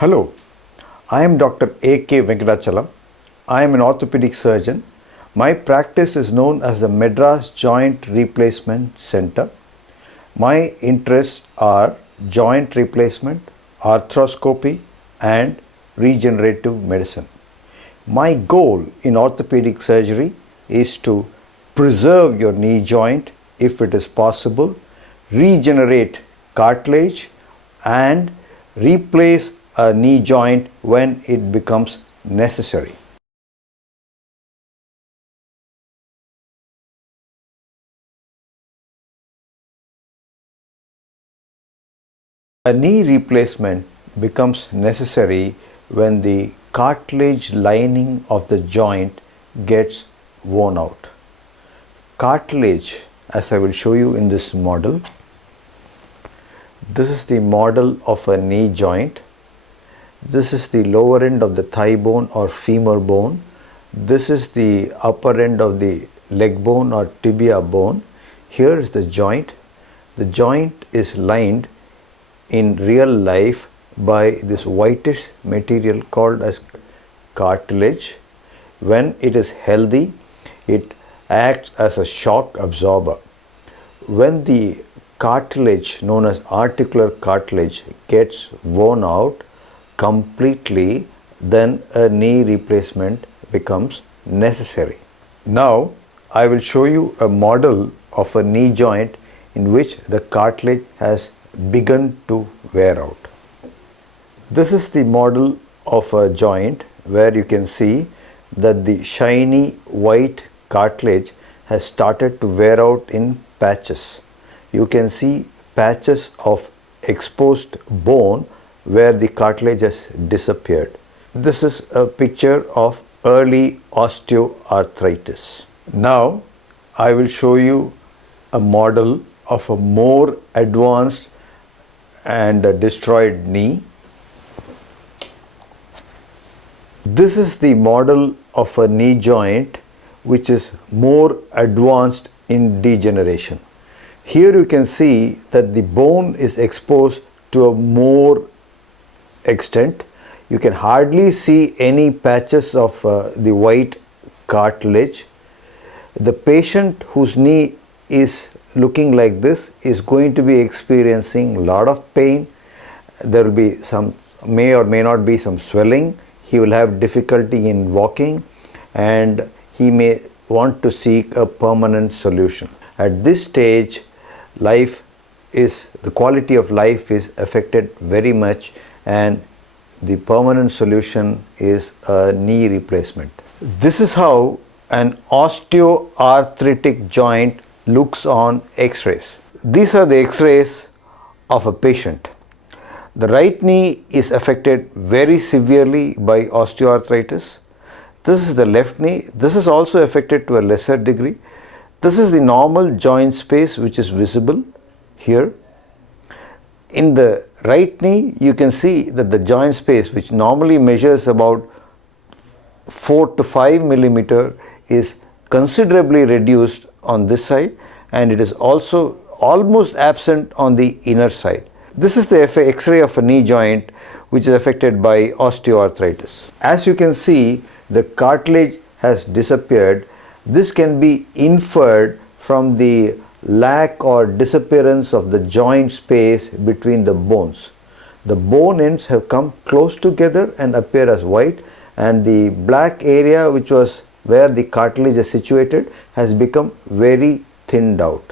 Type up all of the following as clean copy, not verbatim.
Hello, I am Dr.A.K. Venkatachalam. I am an orthopedic surgeon. My practice is known as the Madras Joint Rejuvenation Centre. My interests are joint replacement, arthroscopy and regenerative medicine. My goal in orthopedic surgery is to preserve your knee joint if it is possible, regenerate cartilage and replace a knee joint when it becomes necessary. A knee replacement becomes necessary when the cartilage lining of the joint gets worn out. Cartilage, as I will show you in this model, this is the model of a knee joint. This is the lower end of the thigh bone or femur bone. This is the upper end of the leg bone or tibia bone. Here is the joint. The joint is lined in real life by this whitish material called as cartilage. When it is healthy, it acts as a shock absorber. When the cartilage, known as articular cartilage, gets worn out completely, then a knee replacement becomes necessary. Now I will show you a model of a knee joint in which the cartilage has begun to wear out. This is the model of a joint where you can see that the shiny white cartilage has started to wear out in patches. You can see patches of exposed bone where the cartilage has disappeared. This is a picture of early osteoarthritis. Now I will show you a model of a more advanced and destroyed knee. This is the model of a knee joint which is more advanced in degeneration. Here you can see that the bone is exposed to a more extent. You can hardly see any patches of the white cartilage. The patient whose knee is looking like this is going to be experiencing a lot of pain. There will be some, may or may not be some swelling. He will have difficulty in walking and he may want to seek a permanent solution. At this stage, the quality of life is affected very much, and the permanent solution is a knee replacement. This is how an osteoarthritic joint looks on X-rays. These are the X-rays of a patient. The right knee is affected very severely by osteoarthritis. This is the left knee. This is also affected to a lesser degree. This is the normal joint space which is visible here. In the right knee, you can see that the joint space, which normally measures about 4 to 5 millimeter, is considerably reduced on this side, and it is also almost absent on the inner side. This is the X-ray of a knee joint which is affected by osteoarthritis. As you can see, the cartilage has disappeared. This can be inferred from the lack or disappearance of the joint space between the bones. The bone ends have come close together and appear as white, and the black area, which was where the cartilage is situated, has become very thinned out.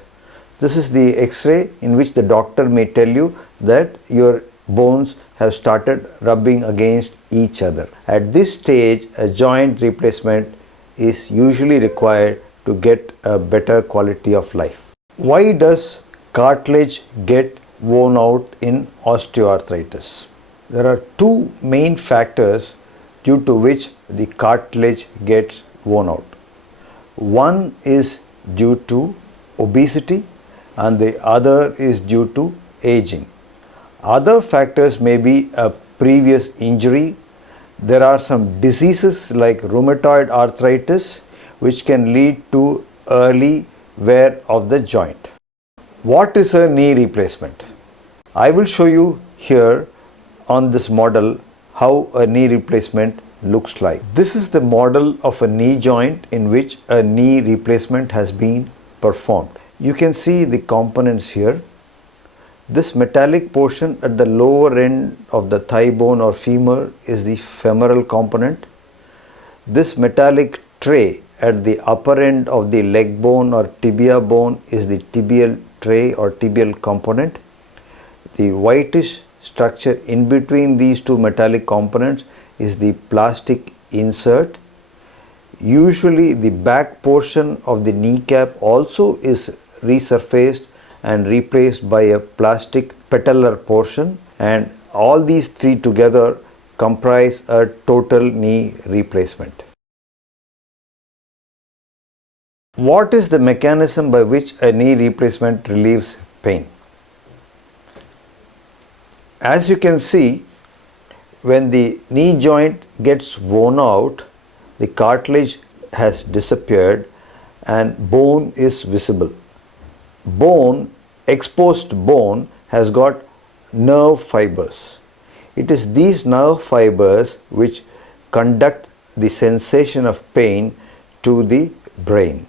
This is the X-ray in which the doctor may tell you that your bones have started rubbing against each other. At this stage, a joint replacement is usually required to get a better quality of life. Why does cartilage get worn out in osteoarthritis? There are two main factors due to which the cartilage gets worn out. One is due to obesity and the other is due to aging. Other factors may be a previous injury. There are some diseases like rheumatoid arthritis which can lead to early wear of the joint. What is a knee replacement? I will show you here on this model how a knee replacement looks like. This is the model of a knee joint in which a knee replacement has been performed. You can see the components here. This metallic portion at the lower end of the thigh bone or femur is the femoral component. This metallic tray at the upper end of the leg bone or tibia bone is the tibial tray or tibial component. The whitish structure in between these two metallic components is the plastic insert. Usually the back portion of the kneecap also is resurfaced and replaced by a plastic patellar portion, and all these three together comprise a total knee replacement. What is the mechanism by which a knee replacement relieves pain? As you can see, when the knee joint gets worn out, the cartilage has disappeared and bone is visible. Exposed bone has got nerve fibers. It is these nerve fibers which conduct the sensation of pain to the brain.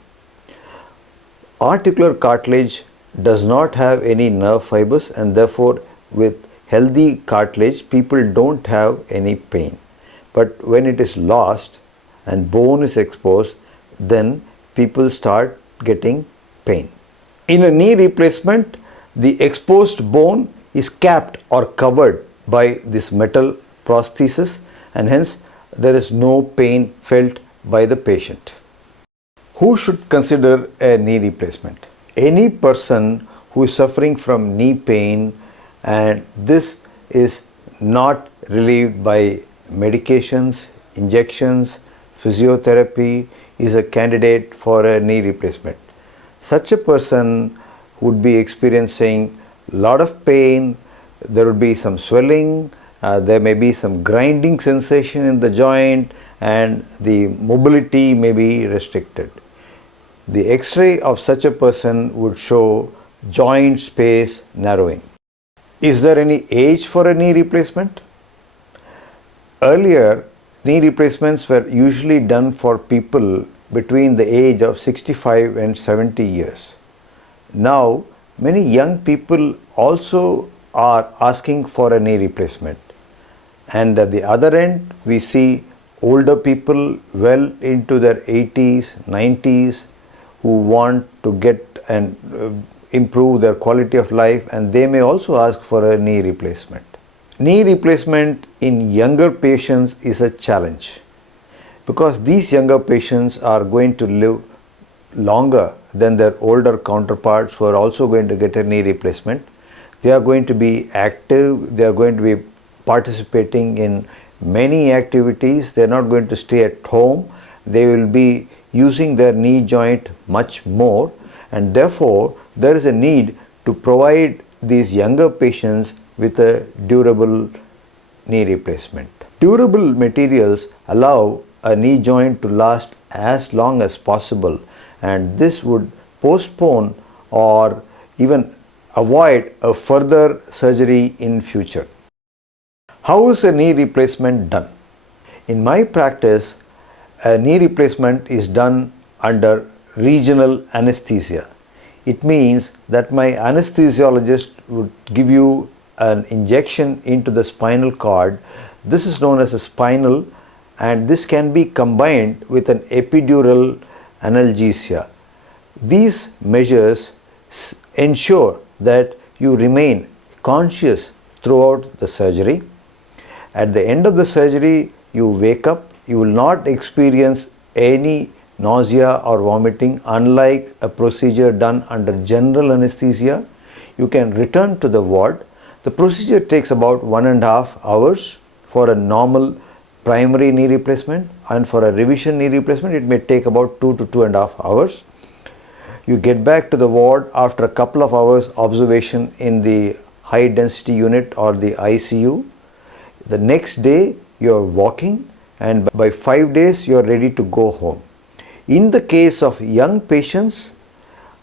Articular cartilage does not have any nerve fibers, and therefore with healthy cartilage people don't have any pain. But when it is lost and bone is exposed, then people start getting pain. In a knee replacement, the exposed bone is capped or covered by this metal prosthesis, and hence there is no pain felt by the patient. Who should consider a knee replacement? Any person who is suffering from knee pain and this is not relieved by medications, injections, physiotherapy is a candidate for a knee replacement. Such a person would be experiencing a lot of pain, there would be some swelling, there may be some grinding sensation in the joint, and the mobility may be restricted. The X-ray of such a person would show joint space narrowing. Is there any age for a knee replacement? Earlier, knee replacements were usually done for people between the age of 65 and 70 years. Now, many young people also are asking for a knee replacement. And at the other end, we see older people well into their 80s, 90s who want to get and improve their quality of life, and they may also ask for a knee replacement. Knee replacement in younger patients is a challenge because these younger patients are going to live longer than their older counterparts who are also going to get a knee replacement. They are going to be active, they are going to be participating in many activities, they are not going to stay at home, they will be using their knee joint much more, and therefore there is a need to provide these younger patients with a durable knee replacement. Durable materials allow a knee joint to last as long as possible, and this would postpone or even avoid a further surgery in future. How is a knee replacement done? In my practice, a knee replacement is done under regional anesthesia. It means that my anesthesiologist would give you an injection into the spinal cord. This is known as a spinal, and this can be combined with an epidural analgesia. These measures ensure that you remain conscious throughout the surgery. At the end of the surgery, you wake up, you will not experience any nausea or vomiting, unlike a procedure done under general anesthesia. You can return to the ward. The procedure takes about 1.5 hours for a normal primary knee replacement, and for a revision knee replacement it may take about 2 to 2.5 hours. You get back to the ward after a couple of hours observation in the high density unit or the ICU. The next day you are walking, and by 5 days you are ready to go home. In the case of young patients,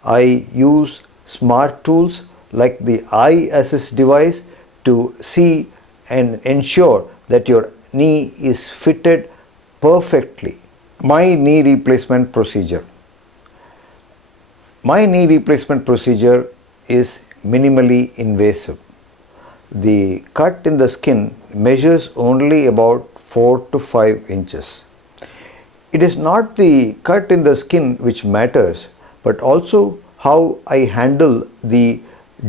I use smart tools like the iAssist device to see and ensure that your knee is fitted perfectly. My knee replacement procedure. My knee replacement procedure is minimally invasive. The cut in the skin measures only about 4 to 5 inches. It is not the cut in the skin which matters, but also how I handle the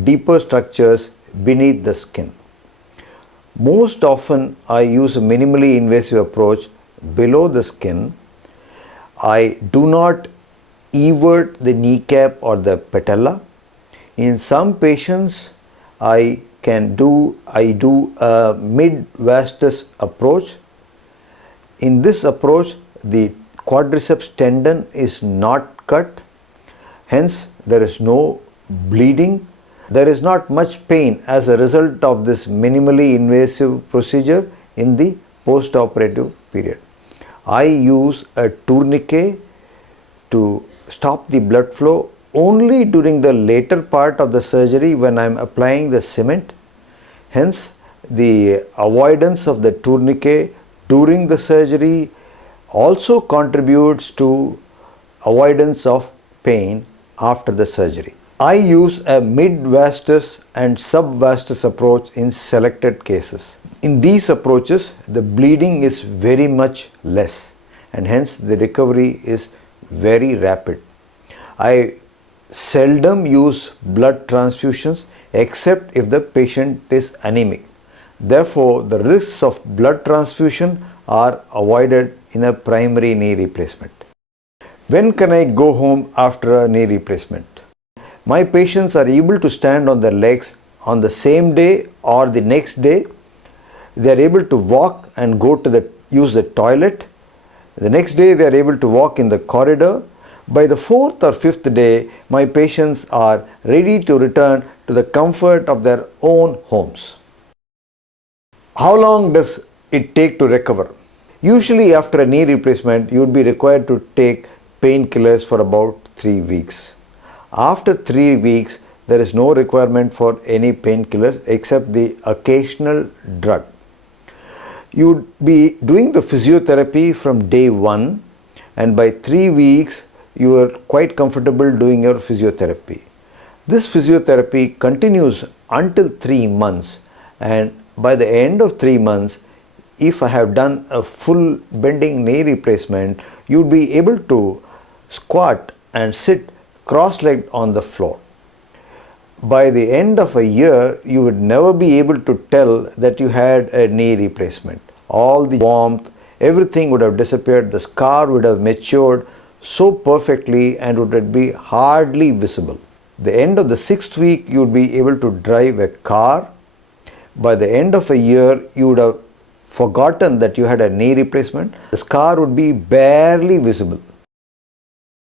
deeper structures beneath the skin. Most often I use a minimally invasive approach below the skin. I do not evert the kneecap or the patella. In some patients I do a mid-vastus approach. In this approach the quadriceps tendon is not cut, hence there is no bleeding. There is not much pain as a result of this minimally invasive procedure in the post-operative period. I use a tourniquet to stop the blood flow only during the later part of the surgery when I am applying the cement. Hence, the avoidance of the tourniquet during the surgery also contributes to avoidance of pain after the surgery. I use a mid-vastus and sub-vastus approach in selected cases. In these approaches, the bleeding is very much less and hence the recovery is very rapid. I seldom use blood transfusions except if the patient is anemic. Therefore, the risks of blood transfusion are avoided in a primary knee replacement. When can I go home after a knee replacement? My patients are able to stand on their legs on the same day or the next day. They are able to walk and use the toilet. The next day they are able to walk in the corridor. By the 4th or 5th day, my patients are ready to return to the comfort of their own homes. How long does it take to recover? Usually after a knee replacement, you would be required to take painkillers for about 3 weeks. After 3 weeks, there is no requirement for any painkillers except the occasional drug. You would be doing the physiotherapy from day 1 and by 3 weeks you are quite comfortable doing your physiotherapy. This physiotherapy continues until 3 months, and by the end of 3 months, if I have done a full bending knee replacement, you would be able to squat and sit cross-legged on the floor. By the end of a year, you would never be able to tell that you had a knee replacement. All the warmth, everything would have disappeared, the scar would have matured so perfectly and would be hardly visible. The end of the 6th week, you would be able to drive a car. By the end of a year, you would have forgotten that you had a knee replacement. The scar would be barely visible.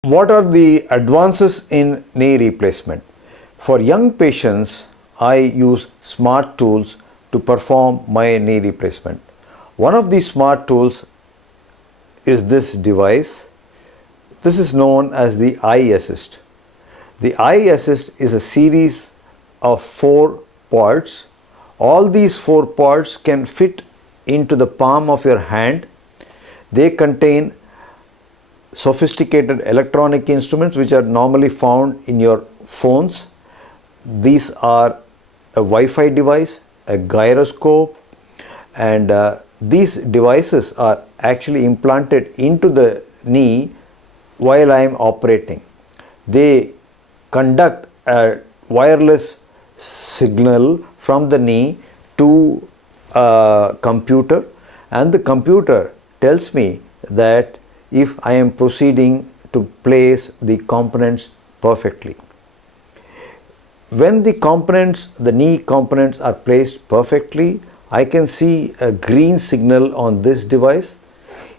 What are the advances in knee replacement? For young patients, I use smart tools to perform my knee replacement. One of these smart tools is this device. This is known as the iAssist. The iAssist is a series of 4 pods. All these 4 pods can fit into the palm of your hand. They contain sophisticated electronic instruments which are normally found in your phones. These are a Wi-Fi device, a gyroscope, and these devices are actually implanted into the knee while I am operating. They conduct a wireless signal from the knee to a computer, and the computer tells me that if I am proceeding to place the components perfectly. When the knee components are placed perfectly, I can see a green signal on this device.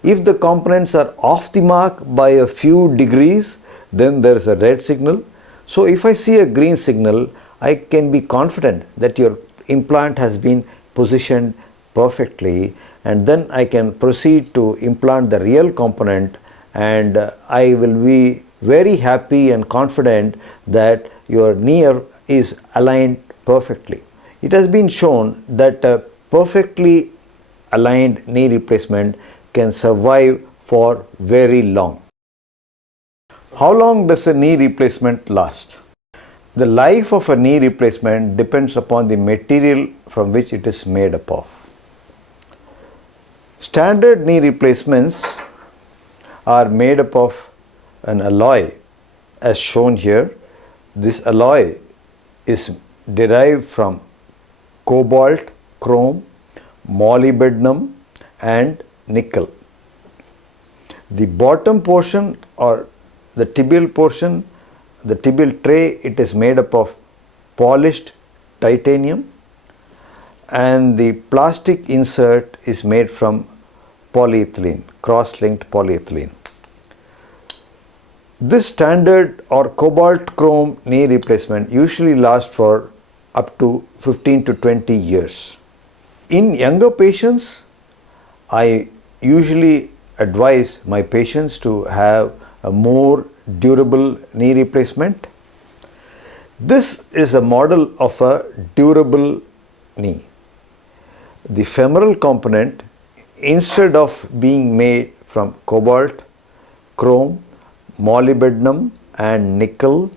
If the components are off the mark by a few degrees, then there is a red signal. So if I see a green signal, I can be confident that your implant has been positioned perfectly, and then I can proceed to implant the real component, and I will be very happy and confident that your knee is aligned perfectly. It has been shown that a perfectly aligned knee replacement can survive for very long. How long does a knee replacement last? The life of a knee replacement depends upon the material from which it is made up of. Standard knee replacements are made up of an alloy as shown here. This alloy is derived from cobalt, chrome, molybdenum and nickel. The bottom portion or the tibial portion, the tibial tray, it is made up of polished titanium, and the plastic insert is made from polyethylene, cross-linked polyethylene. This standard or cobalt chrome knee replacement usually lasts for up to 15 to 20 years. In younger patients, I usually advise my patients to have a more durable knee replacement. This is a model of a durable knee. The femoral component, instead of being made from cobalt, chrome, molybdenum and nickel,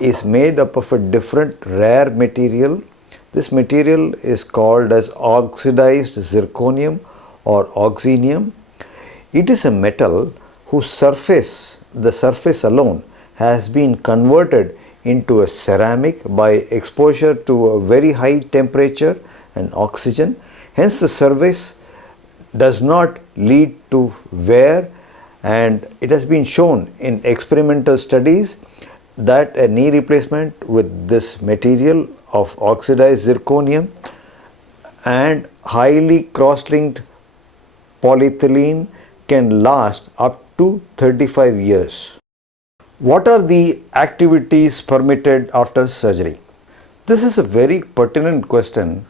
is made up of a different rare material. This material is called as oxidized zirconium or oxenium. It is a metal whose surface, the surface alone, has been converted into a ceramic by exposure to a very high temperature and oxygen. Hence the surface does not lead to wear, and it has been shown in experimental studies that a knee replacement with this material of oxidized zirconium and highly cross-linked polyethylene can last up to 35 years. What are the activities permitted after surgery? This is a very pertinent question,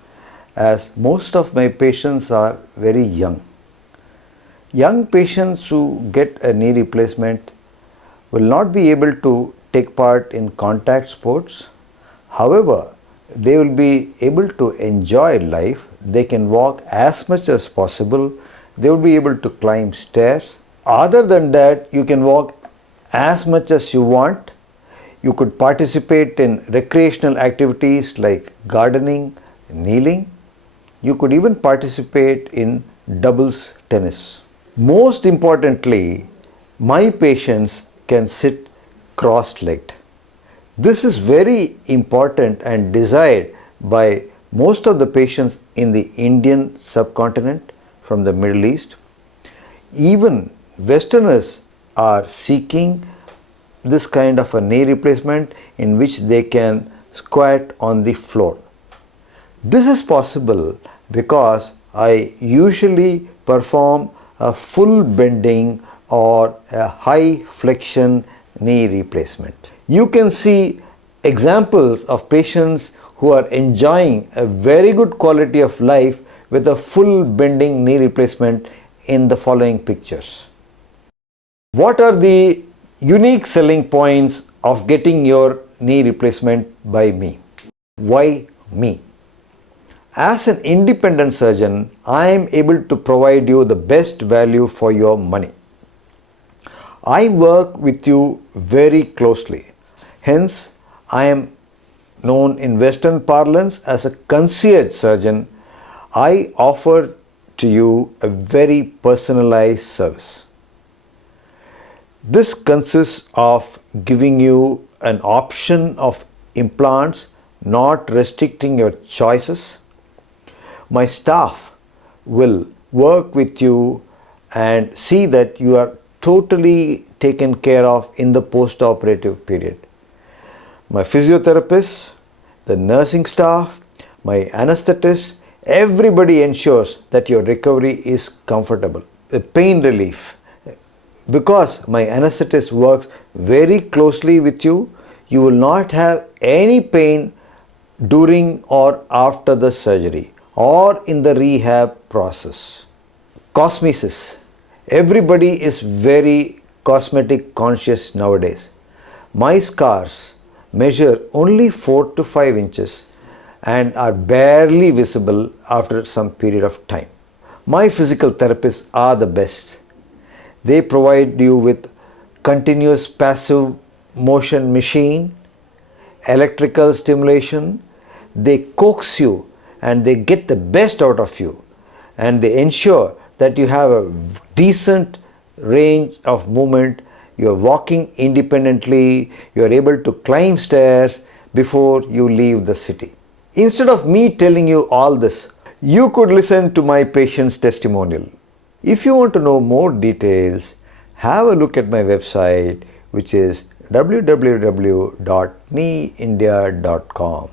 as most of my patients are very young. Young patients who get a knee replacement will not be able to take part in contact sports. However, they will be able to enjoy life. They can walk as much as possible. They will be able to climb stairs. Other than that, you can walk as much as you want. You could participate in recreational activities like gardening, kneeling. You could even participate in doubles tennis. Most importantly, my patients can sit cross-legged. This is very important and desired by most of the patients in the Indian subcontinent from the Middle East. Even Westerners are seeking this kind of a knee replacement in which they can squat on the floor. This is possible because I usually perform a full bending or a high flexion knee replacement. You can see examples of patients who are enjoying a very good quality of life with a full bending knee replacement in the following pictures. What are the unique selling points of getting your knee replacement by me? Why me? As an independent surgeon, I am able to provide you the best value for your money. I work with you very closely. Hence, I am known in Western parlance as a concierge surgeon. I offer to you a very personalized service. This consists of giving you an option of implants, not restricting your choices. My staff will work with you and see that you are totally taken care of in the post-operative period. My physiotherapist, the nursing staff, my anesthetist, everybody ensures that your recovery is comfortable. The pain relief. Because my anesthetist works very closely with you, you will not have any pain during or after the surgery or in the rehab process. Cosmesis. Everybody is very cosmetic conscious nowadays. My scars measure only 4 to 5 inches and are barely visible after some period of time. My physical therapists are the best. They provide you with continuous passive motion machine, electrical stimulation. They coax you and they get the best out of you, and they ensure that you have a decent range of movement. You are walking independently, you are able to climb stairs before you leave the city. Instead of me telling you all this, you could listen to my patient's testimonial. If you want to know more details, have a look at my website, which is www.kneeindia.com.